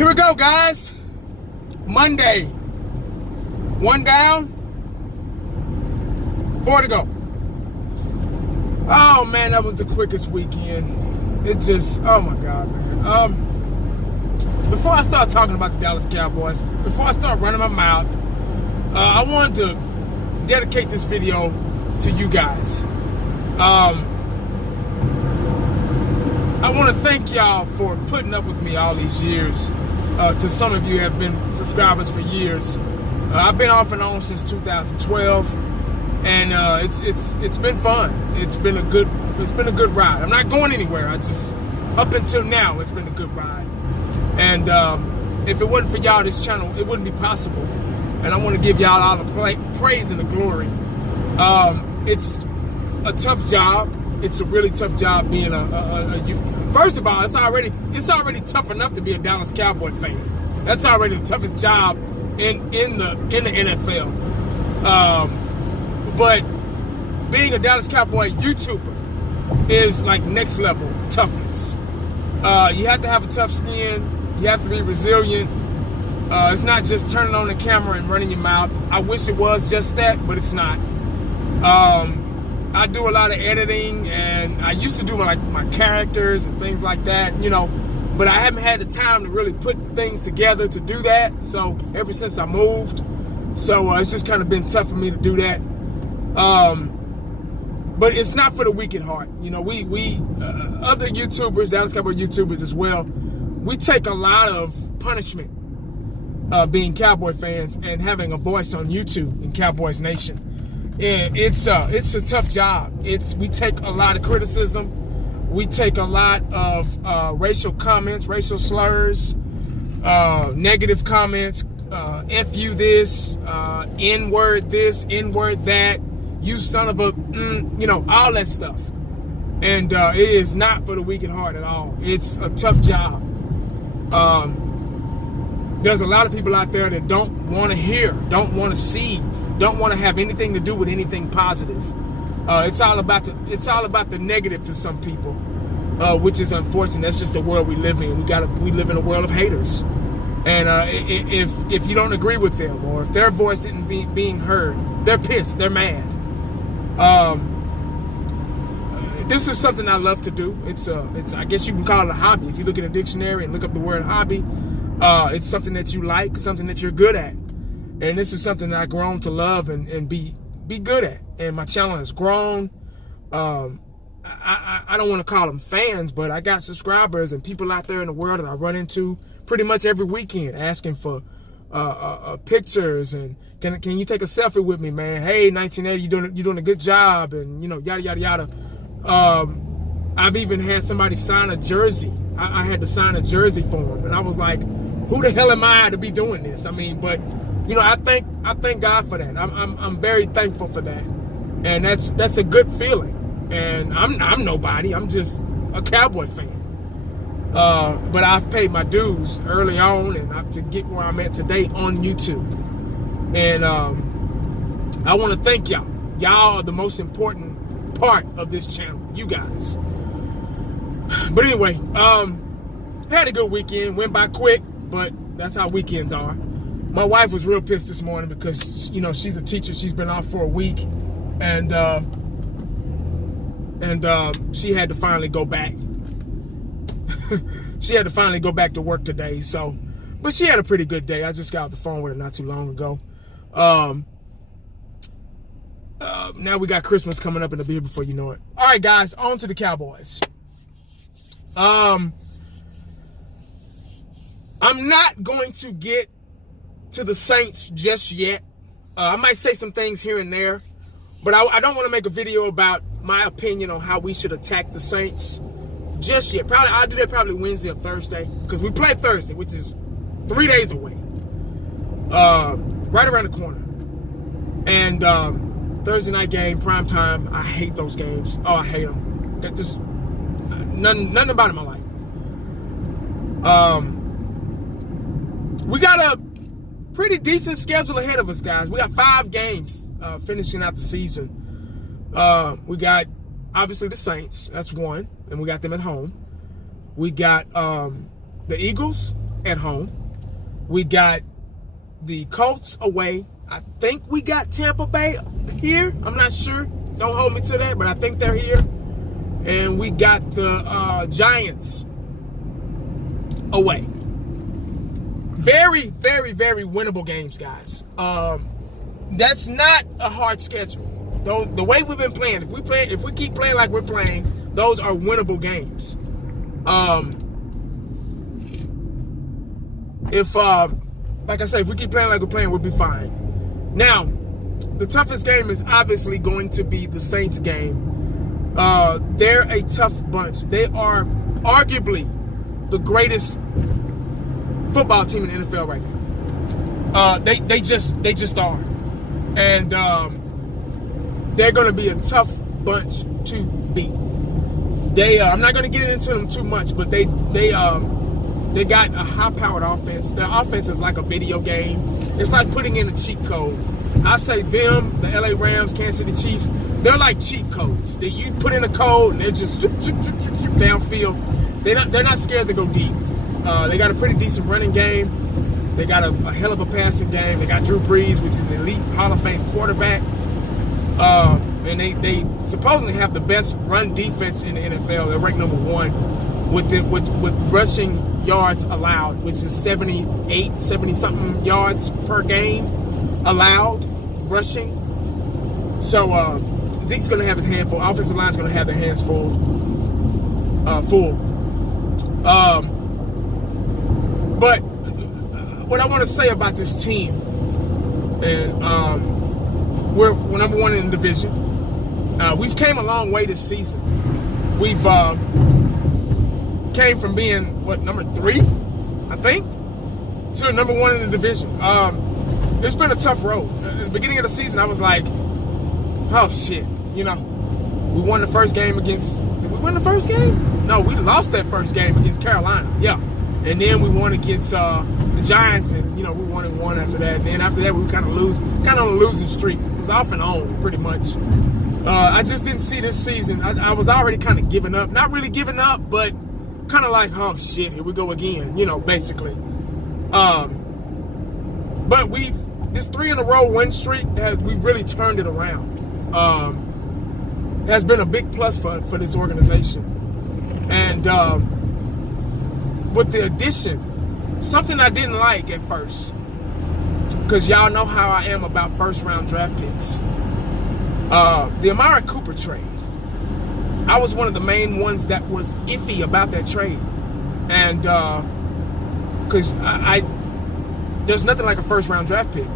Here we go, guys. Monday. 1 down, 4 to go. Oh man, that was the quickest weekend. It just, oh my God, man. Before I start talking about the Dallas Cowboys, before I start running my mouth, I wanted to dedicate this video to you guys. I want to thank y'all for putting up with me all these years. To some of you have been subscribers for years. I've been off and on since 2012, and it's been fun. It's been a good ride. I'm not going anywhere. Up until now, it's been a good ride. And if it wasn't for y'all, this channel, it wouldn't be possible. And I want to give y'all all the praise and the glory. It's a tough job. It's a really tough job being First of all, it's already tough enough to be a Dallas Cowboy fan. That's already the toughest job in the NFL. But being a Dallas Cowboy YouTuber is like next level toughness. You have to have a tough skin. You have to be resilient. It's not just turning on the camera and running your mouth. I wish it was just that, but it's not. I do a lot of editing, and I used to do my characters and things like that, but I haven't had the time to really put things together to do that. So ever since I moved, it's just kind of been tough for me to do that. But it's not for the weak at heart. We other YouTubers, Dallas Cowboy YouTubers as well, we take a lot of punishment being Cowboy fans and having a voice on YouTube in Cowboys Nation. And it's a tough job. We take a lot of criticism. We take a lot of racial comments, racial slurs, negative comments, F you this, N-word this, N-word that, you son of a, all that stuff. And it is not for the weak at heart at all. It's a tough job. There's a lot of people out there that don't want to hear, don't want to see, don't want to have anything to do with anything positive. It's all about the negative to some people, which is unfortunate. That's just the world we live in. We live in a world of haters, and if you don't agree with them, or if their voice isn't being heard, they're pissed, they're mad. This is something I love to do. It's I guess you can call it a hobby. If you look in a dictionary and look up the word hobby, it's something that you like, something that you're good at. And this is something that I've grown to love and be good at. And my channel has grown. I don't want to call them fans, but I got subscribers and people out there in the world that I run into pretty much every weekend asking for pictures and can you take a selfie with me, man? Hey, 1980, you're doing a good job, and yada yada yada. I've even had somebody sign a jersey. I had to sign a jersey for him, and I was like, who the hell am I to be doing this? I mean, but I thank God for that. I'm very thankful for that, and that's a good feeling. And I'm nobody. I'm just a Cowboy fan. But I've paid my dues early on, and to get where I'm at today on YouTube. And I want to thank y'all. Y'all are the most important part of this channel. You guys. But anyway, had a good weekend. Went by quick, but that's how weekends are. My wife was real pissed this morning because, she's a teacher. She's been off for a week, and she had to finally go back. She had to finally go back to work today. But she had a pretty good day. I just got off the phone with her not too long ago. Now we got Christmas coming up, and it'll be here before you know it. All right, guys, on to the Cowboys. I'm not going to get to the Saints just yet. I might say some things here and there, but I don't want to make a video about my opinion on how we should attack the Saints just yet. I'll do that probably Wednesday or Thursday, because we play Thursday, which is 3 days away, right around the corner. And Thursday night game, prime time. I hate those games. Oh, I hate them. Just nothing about it in my life. We got a pretty decent schedule ahead of us, guys. We got 5 games finishing out the season. We got, obviously, the Saints. That's one, and we got them at home. We got the Eagles, at home. We got the Colts away. I think we got Tampa Bay here. I'm not sure. Don't hold me to that, but I think they're here. And we got the Giants away. Very, very, very winnable games, guys. That's not a hard schedule. Though the way we've been playing, if we keep playing like we're playing, those are winnable games. Like I said, if we keep playing like we're playing, we'll be fine. Now, the toughest game is obviously going to be the Saints game. They're a tough bunch. They are arguably the greatest football team in the NFL right now. They just are, and they're going to be a tough bunch to beat. I'm not going to get into them too much, but they got a high-powered offense. Their offense is like a video game. It's like putting in a cheat code. I say them, the LA Rams, Kansas City Chiefs, they're like cheat codes. That you put in a code and they're just downfield. They're not scared to go deep. They got a pretty decent running game. They got a hell of a passing game. They got Drew Brees, which is an elite Hall of Fame quarterback. And they supposedly have the best run defense in the NFL. They're ranked number 1 with rushing yards allowed, which is 70-something yards per game allowed rushing. So Zeke's going to have his hand full. Offensive line's going to have their hands full. But what I want to say about this team, and we're number 1 in the division. We've came a long way this season. We've came from being, number 3, I think, to number 1 in the division. It's been a tough road. At the beginning of the season, I was like, oh, shit. We won the first game against... Did we win the first game? No, we lost that first game against Carolina. Yeah. And then we won against the Giants, and, we won and won after that. And then after that, we were kind of on a losing streak. It was off and on, pretty much. I just didn't see this season. I was already kind of giving up. Not really giving up, but kind of like, oh, shit, here we go again, basically. But this 3-in-a-row win streak, we've really turned it around. Has been a big plus for this organization. And with the addition, something I didn't like at first, because y'all know how I am about first-round draft picks. The Amari Cooper trade. I was one of the main ones that was iffy about that trade. And because there's nothing like a first-round draft pick.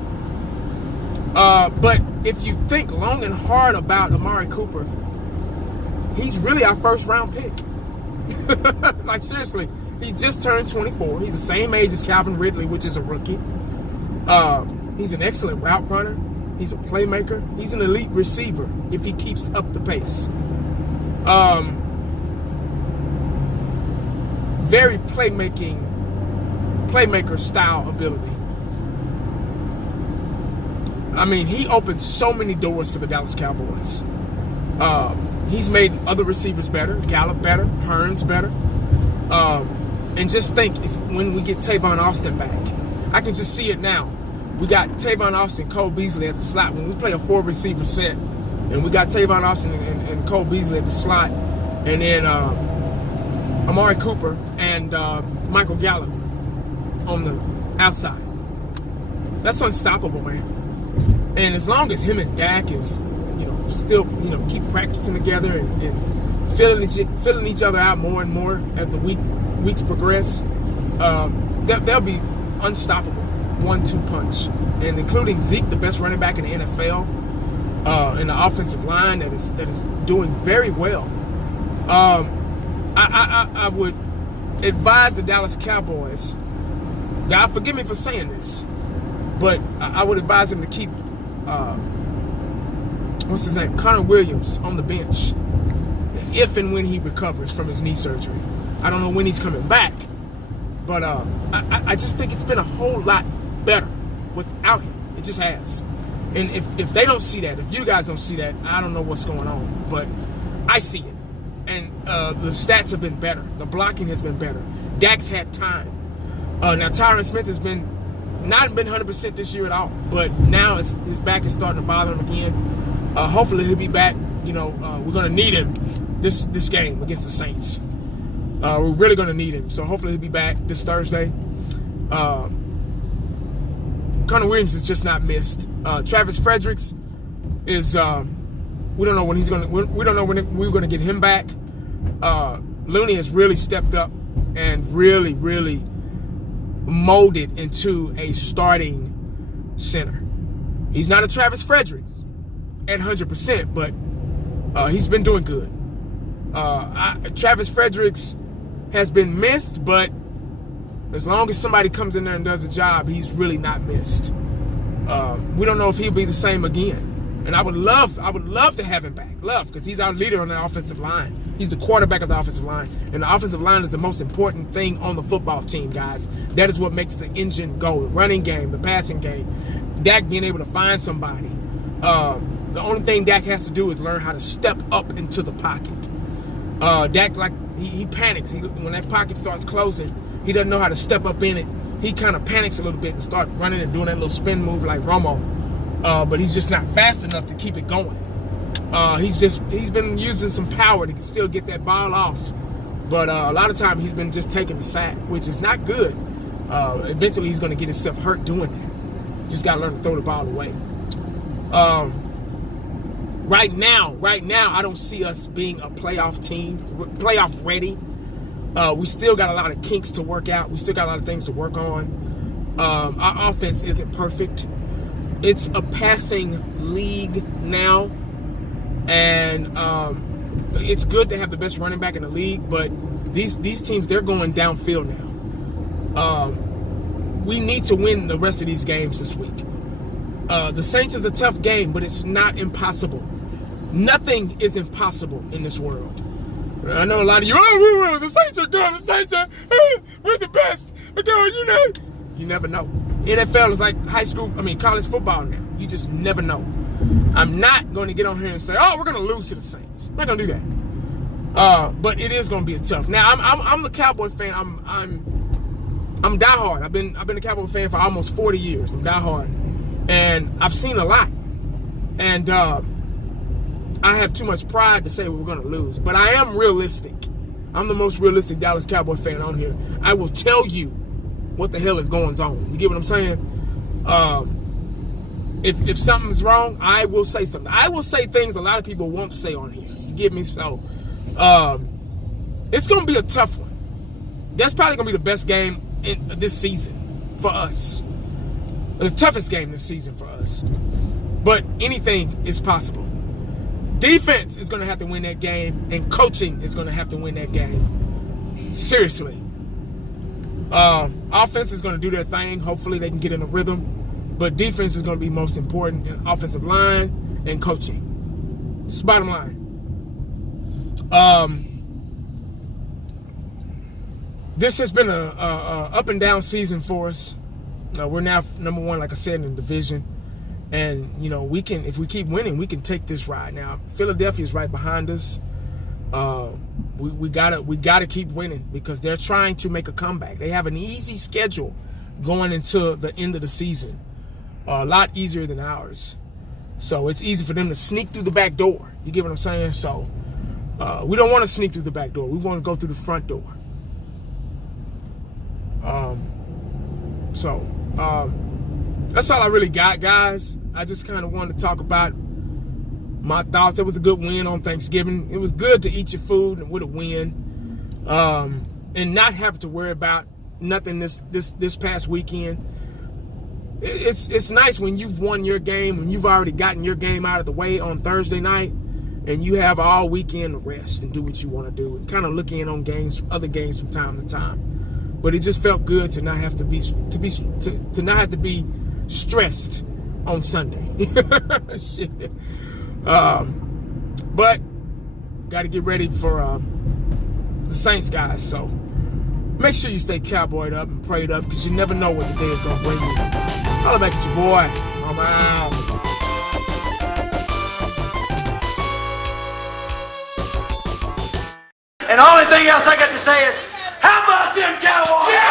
But if you think long and hard about Amari Cooper, he's really our first-round pick. Like, seriously, he just turned 24. He's the same age as Calvin Ridley, which is a rookie. He's an excellent route runner. He's a playmaker. He's an elite receiver if he keeps up the pace. Very playmaker style ability. I mean, he opened so many doors for the Dallas Cowboys. He's made other receivers better, Gallup better, Hearns better. And just think, when we get Tavon Austin back, I can just see it now. We got Tavon Austin, Cole Beasley at the slot. When we play a 4-receiver set, and we got Tavon Austin and Cole Beasley at the slot, and then Amari Cooper and Michael Gallup on the outside. That's unstoppable, man. And as long as him and Dak is, still, keep practicing together and filling each other out more and more as the weeks progress, they'll be unstoppable. 1-2 punch, and including Zeke, the best running back in the NFL, in the offensive line that is doing very well. I would advise the Dallas Cowboys. God forgive me for saying this, but I would advise them to keep what's his name, Connor Williams, on the bench if and when he recovers from his knee surgery. I don't know when he's coming back, but I just think it's been a whole lot better without him. It just has. And if they don't see that, if you guys don't see that, I don't know what's going on, but I see it. And the stats have been better. The blocking has been better. Dak's had time. Now Tyron Smith has not been 100% this year at all, but now his back is starting to bother him again. Hopefully he'll be back. We're gonna need him this game against the Saints. We're really gonna need him, so hopefully he'll be back this Thursday. Connor Williams is just not missed. Travis Fredericks is we don't know when we don't know when we're gonna get him back. Looney has really stepped up and really molded into a starting center. He's not a Travis Fredericks at 100%, but he's been doing good. Travis Fredericks has been missed, but as long as somebody comes in there and does a job, he's really not missed. We don't know if he'll be the same again. And I would love to have him back. Because he's our leader on the offensive line. He's the quarterback of the offensive line. And the offensive line is the most important thing on the football team, guys. That is what makes the engine go. The running game, the passing game. Dak being able to find somebody. The only thing Dak has to do is learn how to step up into the pocket. Dak, he panics. When that pocket starts closing, he doesn't know how to step up in it. He kind of panics a little bit and starts running and doing that little spin move like Romo. But he's just not fast enough to keep it going. He's been using some power to still get that ball off. But a lot of time he's been just taking the sack, which is not good. Eventually he's going to get himself hurt doing that. Just got to learn to throw the ball away. Right now, I don't see us being a playoff team, playoff ready. We still got a lot of kinks to work out. We still got a lot of things to work on. Our offense isn't perfect. It's a passing league now, and it's good to have the best running back in the league, but these teams, they're going downfield now. We need to win the rest of these games this week. The Saints is a tough game, but it's not impossible. Nothing is impossible in this world. I know a lot of you, the Saints are good, the Saints are, we're the best. You never know. NFL is like college football now. You just never know. I'm not going to get on here and say, we're going to lose to the Saints. I'm not going to do that. But it is going to be a tough. Now, I'm a Cowboy fan. I'm diehard. I've been a Cowboy fan for almost 40 years. I'm diehard. And I've seen a lot. And I have too much pride to say we're going to lose. But I am realistic. I'm the most realistic Dallas Cowboy fan on here. I will tell you what the hell is going on. You get what I'm saying? If something's wrong, I will say something. I will say things a lot of people won't say on here. You get me? So, it's going to be a tough one. That's probably going to be the best game in this season for us. The toughest game this season for us. But anything is possible. Defense is going to have to win that game, and coaching is going to have to win that game. Seriously. Offense is going to do their thing. Hopefully they can get in a rhythm. But defense is going to be most important in offensive line and coaching. It's the bottom line. This has been a up and down season for us. We're now number one, like I said, in the division. And, we can, if we keep winning, we can take this ride. Now, Philadelphia is right behind us. We gotta keep winning because they're trying to make a comeback. They have an easy schedule going into the end of the season, a lot easier than ours. So it's easy for them to sneak through the back door. You get what I'm saying? So we don't want to sneak through the back door. We want to go through the front door. That's all I really got, guys. I just kind of wanted to talk about my thoughts. It was a good win on Thanksgiving. It was good to eat your food and with a win, and not have to worry about nothing this past weekend. It's nice when you've won your game, when you've already gotten your game out of the way on Thursday night, and you have all weekend to rest and do what you want to do, and kind of look in on other games from time to time. But it just felt good to not have to be stressed on Sunday. Shit. But got to get ready for the Saints, guys. So make sure you stay cowboyed up and prayed up because you never know what the day is going to bring you. Holla back at your boy. I'm out. And the only thing else I got to say is, how about them Cowboys?